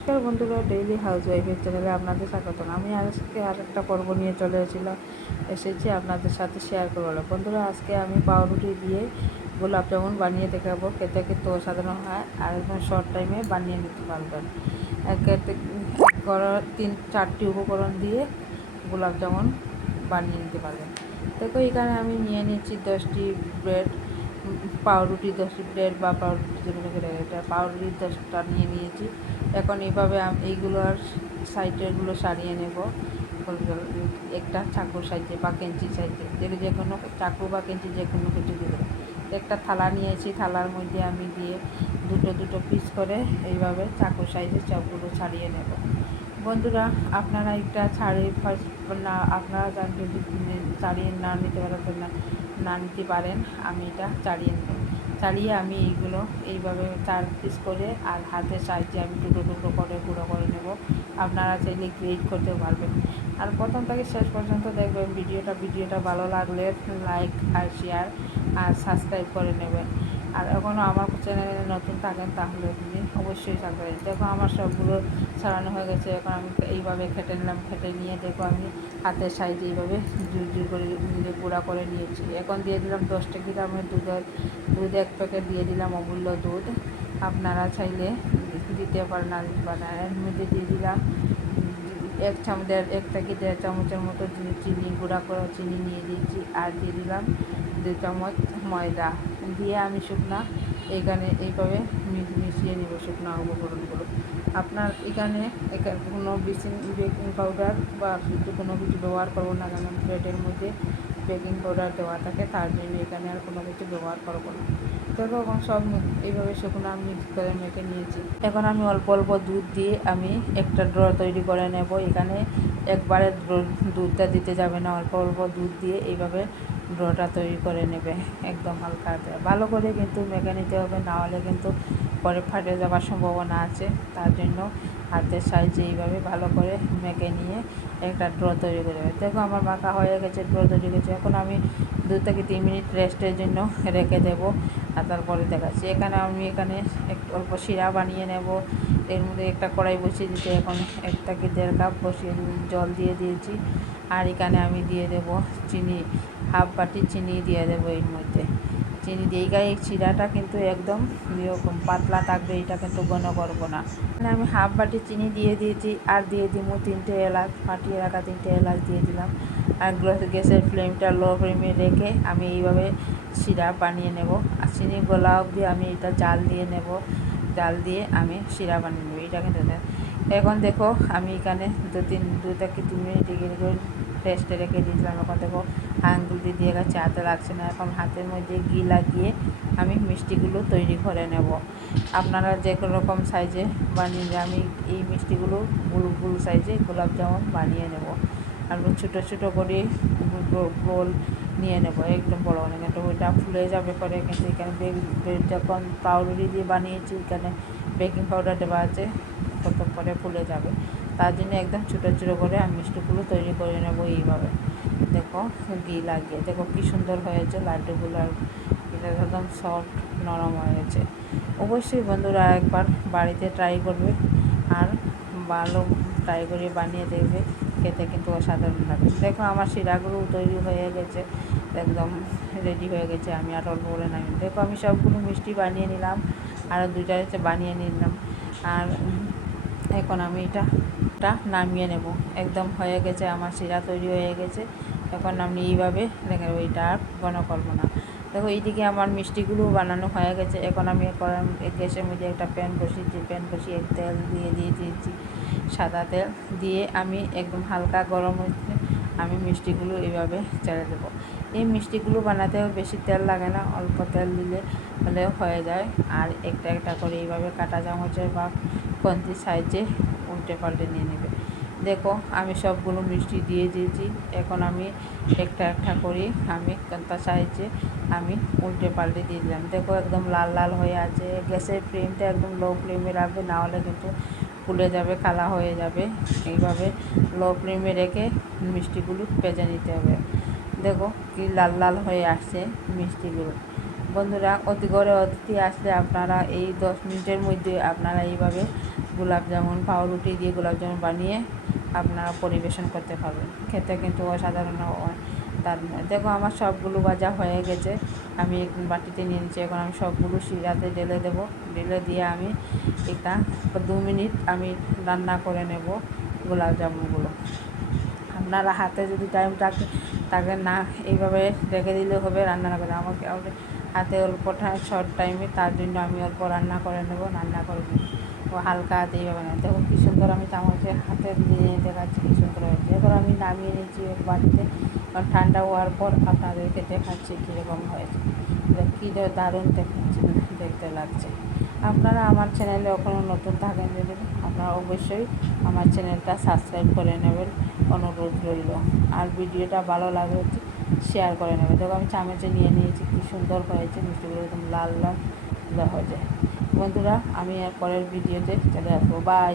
নমস্কার বন্ধুরা, daily house ওয়াইফের চ্যানেলে আপনাদের স্বাগতম। আমি আজকে আরেকটা পর্ব নিয়ে চলে এসেছি আপনাদের সাথে শেয়ার করবো। বন্ধুরা, আজকে আমি পাউরুটি দিয়ে গোলাপ জামুন বানিয়ে দেখাবো। খেতে কিন্তু অসাধারণ হয় আর একদম শর্ট টাইমে বানিয়ে নিতে পারবেন। তিন চারটি উপকরণ দিয়ে গোলাপ জামুন বানিয়ে নিতে পারবেন। দেখো, এখানে আমি নিয়ে নিয়েছি 10টি ব্রেড, পাউরুটি 10টি ব্রেড বা পাউরুটি যেগুলো এটা পাউরুটি 10টা নিয়ে নিয়েছি। এখন এইভাবে এইগুলোর সাইডেরগুলো সারিয়ে নেব। একটা চাকুর সাইজে বা কেঞ্চি সাইজে, যে কোনো চাকু বা কেঞ্চি যে কোনো কিছু দিলে। একটা থালা নিয়েছি, থালার মধ্যে আমি দিয়ে দুটো পিস করে এইভাবে চাকুর সাইজে সবগুলো ছাড়িয়ে নেব। বন্ধুরা, আপনারা একটা না আপনারা যদি ছাড়িয়ে না নিতে পারেন না নিতে পারেন, আমি এটা চালিয়ে আমি এইগুলো এইভাবে 4 পিস করে আর হাতের সাহায্যে আমি টুকরো করে গুঁড়ো করে নেব। আপনারা চাইলে গ্রেট করতেও পারবেন। আর প্রথম থেকে শেষ পর্যন্ত দেখবেন ভিডিওটা ভালো লাগলে লাইক আর শেয়ার আর সাবস্ক্রাইব করে নেবেন। আর এখনও আমার চ্যানেলে নতুন থাকেন তাহলে অবশ্যই সাবস্ক্রাইব। দেখো, আমার সবগুলো ছাড়ানো হয়ে গেছে। এখন আমি এইভাবে খেটে নিয়ে দেখো আমি হাতের সাইজে এইভাবে জুর করে গুঁড়া করে নিয়েছি। এখন দিয়ে দিলাম 10 গ্রামের দুধ 1 প্যাকেট দিয়ে দিলাম অমূল্য দুধ। আপনারা চাইলে দিতে পারেন না। এর মধ্যে দিয়ে দিলাম 1 থেকে 1.5 চামচের মতো চিনি, গুঁড়া করা চিনি নিয়ে দিয়েছি। আর দিয়ে দিলাম 2 চামচ ময়দা দিয়ে আমি এখানে এইভাবে মিশিয়ে নেব শুকনো উপকরণগুলো। আপনার এখানে কোনো বেকিং পাউডার বা কোনো কিছু ব্যবহার করবো না, কেন ব্রেডের মধ্যে বেকিং পাউডার দেওয়া থাকে, তার জন্য এখানে আর কোনো কিছু ব্যবহার করবো না। দেখো, এখন সব এইভাবে শুকনো মিক্স করে মেখে নিয়েছি। এখন আমি অল্প অল্প দুধ দিয়ে আমি একটা ড্র তৈরি করে নেব। এখানে একবারে দুধটা দিতে যাবে না, অল্প অল্প দুধ দিয়ে এইভাবে ড্রটা তৈরি করে নেবে। একদম হালকা ভালো করে কিন্তু মেখে নিতে হবে, না হলে কিন্তু পরে ফাটে যাওয়ার সম্ভাবনা আছে। তার জন্য হাতের সাহায্যে এইভাবে ভালো করে মেখে নিয়ে একটা ড্র তৈরি করে দেবে। দেখো, আমার মাখা হয়ে গেছে, ড্র তৈরি গেছে। এখন আমি 2 থেকে 3 মিনিট রেস্টের জন্য রেখে দেবো আর তারপরে দেখাচ্ছি। আমি এখানে একটু অল্প শিরা বানিয়ে নেব। এর মধ্যে একটা কড়াই বসিয়ে দিতে এখন 1 থেকে 1.5 কাপ জল দিয়ে দিয়েছি। আর এখানে আমি দিয়ে দেব চিনি, হাফ বাটি চিনি দিয়ে দেবো এর মধ্যে। চিনি দিয়ে এই শিরাটা কিন্তু একদম এরকম পাতলা থাকবে, এটা কিন্তু ঘন করবো না। আমি হাফ বাটি চিনি দিয়ে দিয়েছি আর দিয়ে দিব 3টে এলাচ, ফাটিয়ে রাখা 3টে এলাচ দিয়ে দিলাম। আর গ্যাসের ফ্লেমটা লো ফ্লেমে রেখে আমি এইভাবে সিরাপ বানিয়ে নেব। আর চিনি গলা অবধি আমি এটা জাল দিয়ে নেব। জাল দিয়ে আমি সিরাপ বানিয়ে নেব। এটা কিন্তু এখন দেখো, আমি এখানে 2 থেকে 3 মিনিট করে রেস্টে রেখে দিয়েছিলাম। এখন দেখো আঙুল দিয়ে গেছে, হাতে লাগছে না। এখন হাতের মধ্যে ঘি লাগিয়ে আমি মিষ্টিগুলো তৈরি করে নেব। আপনারা যে কোনো রকম সাইজে বানিয়ে আমি এই মিষ্টিগুলো গোল সাইজে গোলাপ জামুন বানিয়ে নেব। আর ছোটো করে গোল নিয়ে নেব, একদম বড় মানে, কিন্তু ওইটা ফুলে যাবে পরে। কিন্তু এখানে যখন পাউরুটি দিয়ে বানিয়েছি, এখানে বেকিং পাউডার দেওয়া আছে, কত পরে ফুলে যাবে। তার জন্য একদম ছোটো করে আমি মিষ্টিগুলো তৈরি করে নেব এইভাবে। দেখো, ঘি লাগিয়ে দেখো কী সুন্দর হয়েছে লাড্ডুগুলো, আর এটা একদম সফট নরম হয়েছে। অবশ্যই বন্ধুরা একবার বাড়িতে ট্রাই করবে আর ভালো ট্রাই করে বানিয়ে দেখবে, খেতে কিন্তু অসাধারণ লাগে। দেখো, আমার শিরাগুলো তৈরি হয়ে গেছে, একদম রেডি হয়ে গেছে। আমি আর অল্প করে নামিয়ে দেখো, আমি সবগুলো মিষ্টি বানিয়ে নিলাম, আরও 2টা বানিয়ে নিলাম। আর এখন আমি এটা নামিয়ে নেব। একদম হয়ে গেছে, আমার শিরা তৈরি হয়ে গেছে। এখন আমি এইভাবে দেখেন, ওইটা আর ঘন করবো না। দেখো, এইদিকে আমার মিষ্টিগুলো বানানো হয়ে গেছে। এখন আমি গ্যাসের মধ্যে একটা প্যান বসিয়ে তেল দিয়ে দিয়েছি, সাদা তেল দিয়ে আমি একদম হালকা গরম হচ্ছে আমি মিষ্টিগুলো এইভাবে ছেড়ে দেবো। এই মিষ্টিগুলো বানাতেও বেশি তেল লাগে না, অল্প তেল হলে হয়ে যায়। আর একটা করে এইভাবে কাঁটা চামচের বা কঞ্চির সাইজে উল্টে পাল্টে নিয়ে নেবে। দেখো, আমি সবগুলো মিষ্টি দিয়ে দিয়েছি। এখন আমি একটা করে আমি কাঁটা সাইজে আমি উল্টে পাল্টে দিয়ে দিলাম। দেখো, একদম লাল হয়ে আছে। গ্যাসের ফ্লেমটা একদম লো ফ্লেমে রাখবে, না হলে কিন্তু ফুলে যাবে, কালা হয়ে যাবে। এইভাবে লো ফ্লেমে রেখে মিষ্টিগুলো ভেজে নিতে হবে। দেখো কি লাল হয়ে আসছে মিষ্টিগুলো। বন্ধুরা, ঘরে অতিথি আসলে আপনারা এই 10 মিনিটের মধ্যে আপনারা এইভাবে গোলাপ জামুন, পাউরুটি দিয়ে গোলাপ জামুন বানিয়ে আপনারা পরিবেশন করতে পারবেন। খেতে কিন্তু অসাধারণ হয়। দেখো আমার সবগুলো ভাজা হয়ে গেছে, আমি এক বাটিতে নিয়ে নিচ্ছি। এখন আমি সবগুলো শিরাতে ঢেলে দেবো। ঢেলে দিয়ে আমি এটা 2 মিনিট আমি রান্না করে নেব গোলাপ জামুনগুলো। আপনারা হাতে যদি টাইম থাকে না, এইভাবে রেখে দিলে হবে, রান্না না করে। আমাকে হাতে অল্প শর্ট টাইমে, তার জন্য আমি অল্প রান্না করে নেব। রান্না করে ও হালকা হাতে এইভাবে না। দেখুন কী সুন্দর আমি চামচে হাতে দিয়ে দেখাচ্ছি, কী সুন্দর হয়েছে। এবার আমি নামিয়ে নিয়েছি এক বাটিতে। ঠান্ডা হওয়ার পর আপনাদেরকে দেখাচ্ছি কীরকম হয়েছে। কী দারুণ দেখতে লাগছে। আপনারা আমার চ্যানেলে এখনও নতুন থাকেন যদি, আপনারা অবশ্যই আমার চ্যানেলটা সাবস্ক্রাইব করে নেবেন, অনুরোধ রইল। আর ভিডিওটা ভালো লাগলে শেয়ার করে নেবেন। দেখো আমি চামচে নিয়ে নিয়েছি, কী সুন্দর হয়েছে। মিষ্টিগুলো একদম লাল লাল হয়ে যায়। বন্ধুরা, আমি এর পরের ভিডিওতে চলে আসবো। বাই।